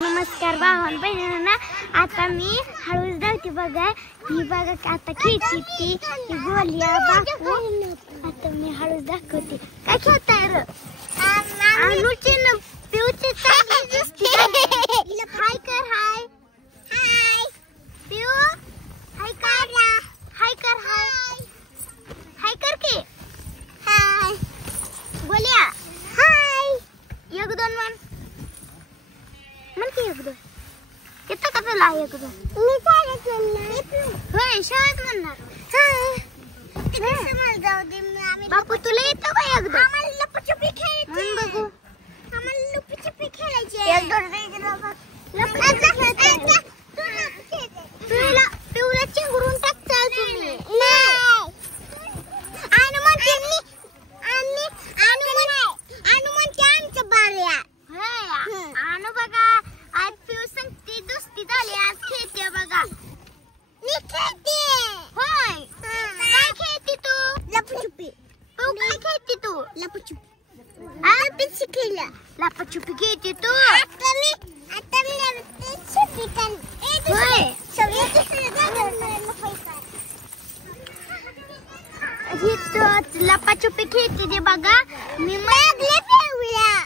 नमस्कार भावांनो बहिणींना, आता मी हळूच धावते बघा. ही बघा आता खेळती ती गोलिया बापू. आता मी हळूच दाखवते काय खेळताय र. अनुची न पिऊची चांगली दिसते. हाय कर, हाय हाय पिऊ, हाय कर, हाय कर, हाय हाय कर की हाय. गोलिया हाय. एक दोन मन की एक दोन किती का तुला एक दोन मी शाळेत म्हणणार. होय शाळेत म्हणणार. तिथे समोर जाऊ दे. आम्ही बापू तुला येतं का एक दोन. आम्हाला लपाछपी खेळायची. बघू आम्हाला लपाछपी खेळायची. एक दोन लपाछपी तुला पिवळा चिंगरून टाकताल तुम्ही. नाही आणि म्हणते मी आणि म्हणते आमचं बाऱ्या. आणू बघा आज पिऊ संगती दोस्ती झाली. आज खेळते बघा. मी खेळते. होय काय खेळते तू. लपाछुपी. तू काय खेळते तू. लपाछुपी. लपाछुपी खेळला. लपाछुपी खेळते तू. आता मी लपाछुपी kan. होय ही तो लपाछुपी खेळते ते बघा. मी लागले पिवळ्या.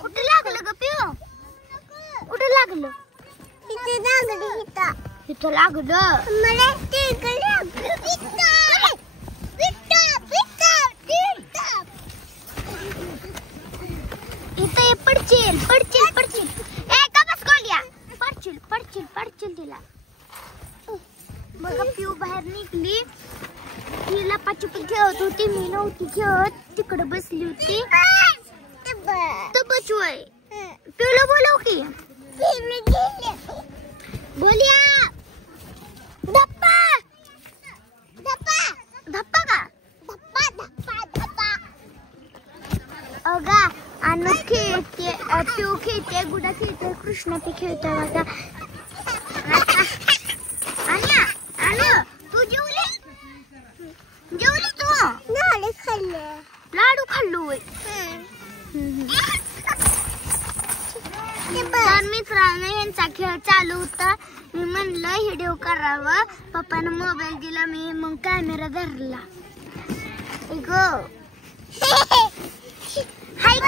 कुठे लागलं ग पिऊ. कुठे लागलं. इथे लागलं. इथं लागलं मला. इथे पडचिल पडचिल पडचिल. ए का बस गोलिया. पडचिल पडचिल पडचिल तिला. बघा पिऊ बाहेर निघली. ती लपाछुपी खेळत होती. मी नव्हती खेळत. तिकडे बसली होती. तो बचवाय पिऊला बोलव की. गोलिया धप्पा धप्पा धप्पा का धप्पा धप्पा धप्पा. अगा अनु खेळते. पिऊ खेळते. गुडा खेळते. कृष्णा पी खेळते बघा. अनु तू जेवली तू. लाडू खाल्लं. लाडू खाल्लो. तर मित्रांनो यांचा खेळ चालू होता. मी म्हणलं व्हिडिओ करावं. पप्पानं मोबाईल दिला. मी मग कॅमेरा धरला. हाय कर, हाय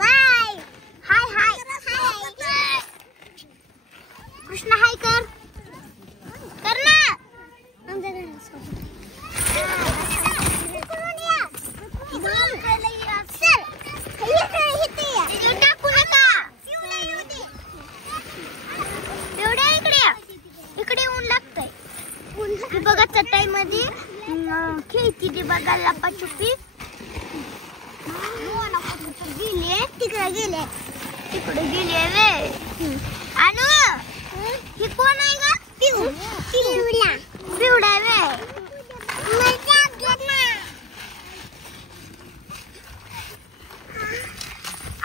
वाय हाय हाय कृष्णा हाय कर कर ना. बघा चटाई मध्ये खेळती ती बघा लपाछुपी. गेले तिकडे गेले वे. अनु ही कोण आहे ग. पिवळा वे.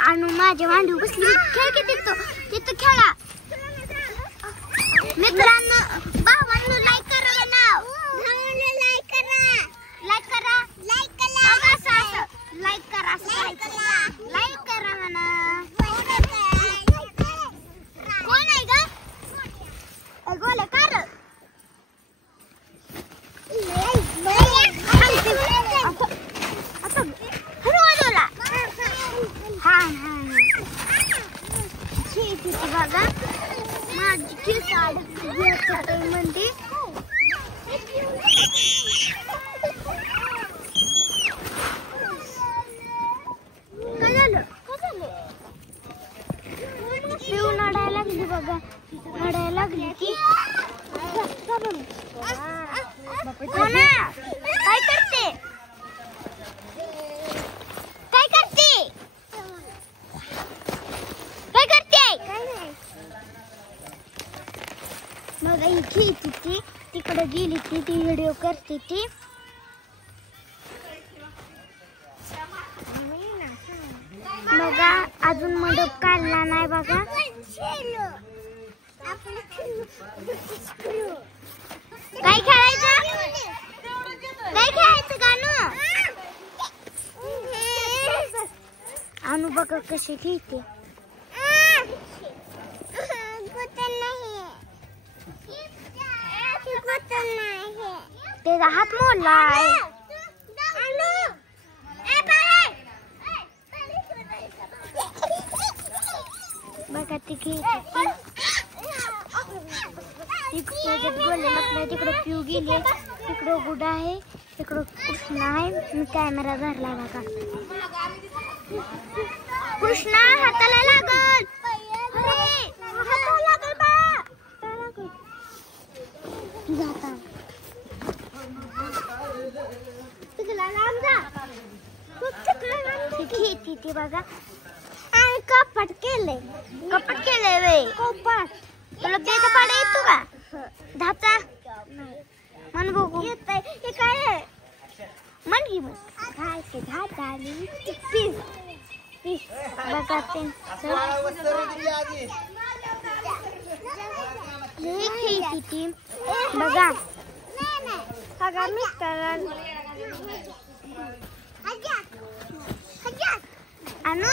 अनु माझ्या मांडू बसली. खेळ की तिथं खेळा. मित्रांनो भावांनो लाईक करा. नाव लाईक करा. लाईक करा. लाईक करा. लाईक करा म्हणा. कोण आहे ग. गोले कर. बघा माझी केस म्हणते. काय झालं पिऊ नडायला लागली बघा. नडायला लागली ती. काय करते. काय करते. काय करते. मग ही खेळती ती. तिकडे गेली ती व्हिडिओ करते ती. बघा अजून मंडप काढला नाही बघा. काय खेळायचं. काय खेळायचं गाणं. अनु बघा कशी खेळते. त्याचा हात मोडलाय. बघा ती खेळते. त्याच्यात गोले लागलाय. तिकडं पिऊ गेली. तिकडं गुड आहे. तिकडं कृष्णा आहे. मी कॅमेरा धरला बघा. कृष्णा हाताला लागल. हाताला लागल बा. जाता खेळती ती बघा. आणि कपाट केलंय. कपाट केलंय वे. कपाट तुला बेग पाडा येतो का? धाचा मन बघू. हे काय आहे? मन घे मग. काय ते धाचा आणि पीस पीस बघा ते. खेळती ती बघा. बघा मिस्टर अनु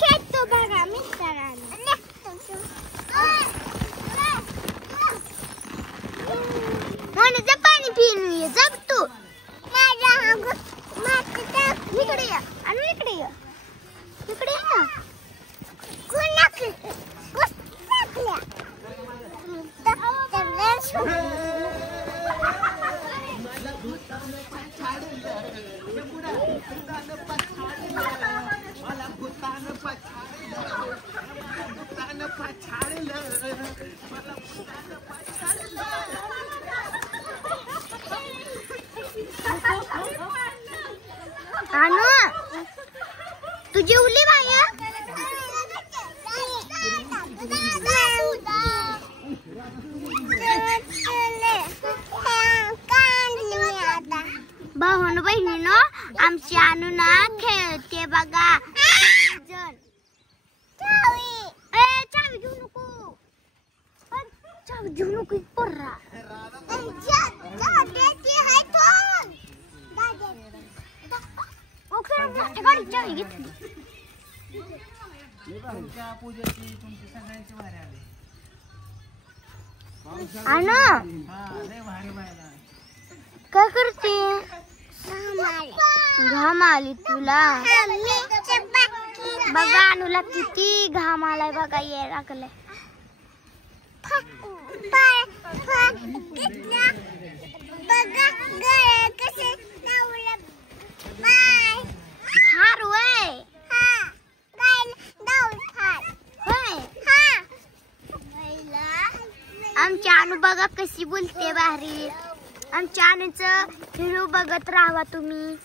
खेळतो बघा मिस्टर. म्हणून पाणी पिऊन ये. जग तू इकडे या. अनु इकडे या. इकडे या. अनु तू जेवली बाया? भाऊन बहिणीनो आमची अनु ना खेळते बघा. चावी घेऊ नको. चावी घेऊ नको. पर्रा गाडी चावी घेतली. अनु काय करते? घाम आली तुला बघा. अनुला किती घाम आलाय बघा. ये लागलाय. हार वय आमच्या अनु बघा कशी बोलते भारी. आमच्या अनुचं व्हिडिओ बघत राहा तुम्ही.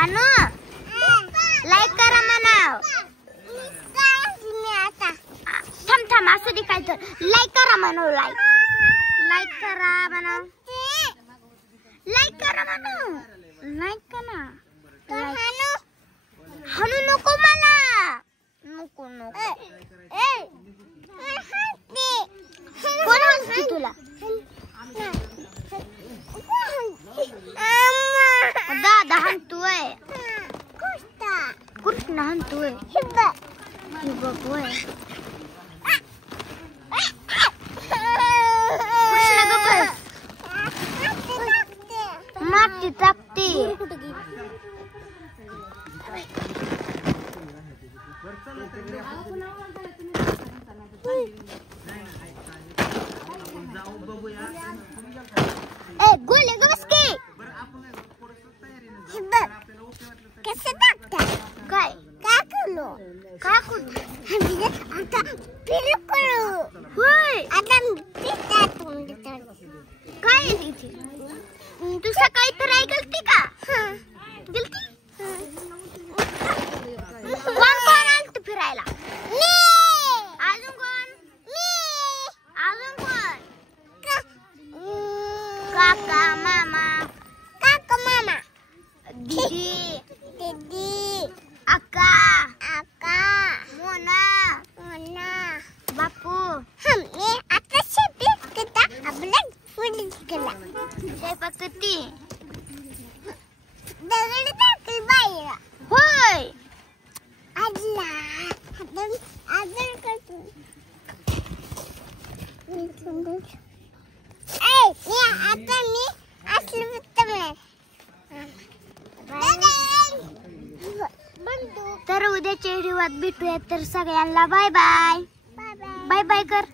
अनु लाईक करा म्हणाव. थांब थांब असू दे काय तर. लाईक करा म्हणाव. लाईक करा म्हणाव. लाईक करा म्हणाव. लाईक करा. हनु नको मला. नको नको. कोण हसते तुला? दादा हनतोय. कृष्णा हनतोय. हे बघ वय. कृष्णा गप्प बस. माती टाकते. गोले गबस के. कसं टाकता? काय काय करू? काय करू? आता फिरू करू. होय आता काय तिथे? तू सकाळी तर ऐकलती का? गेलती. कोण कोण आलत फिरायला? मी. अजून कोण? मी. अजून कोण? काका मामा. काका मामा. दीदी. दीदी. अक्का. अक्का. मोना. मोना. बापू. दाखवती होय तर उद्याच्या व्हिडिओत भेटूया तर सगळ्यांना बाय बाय बाय बाय कर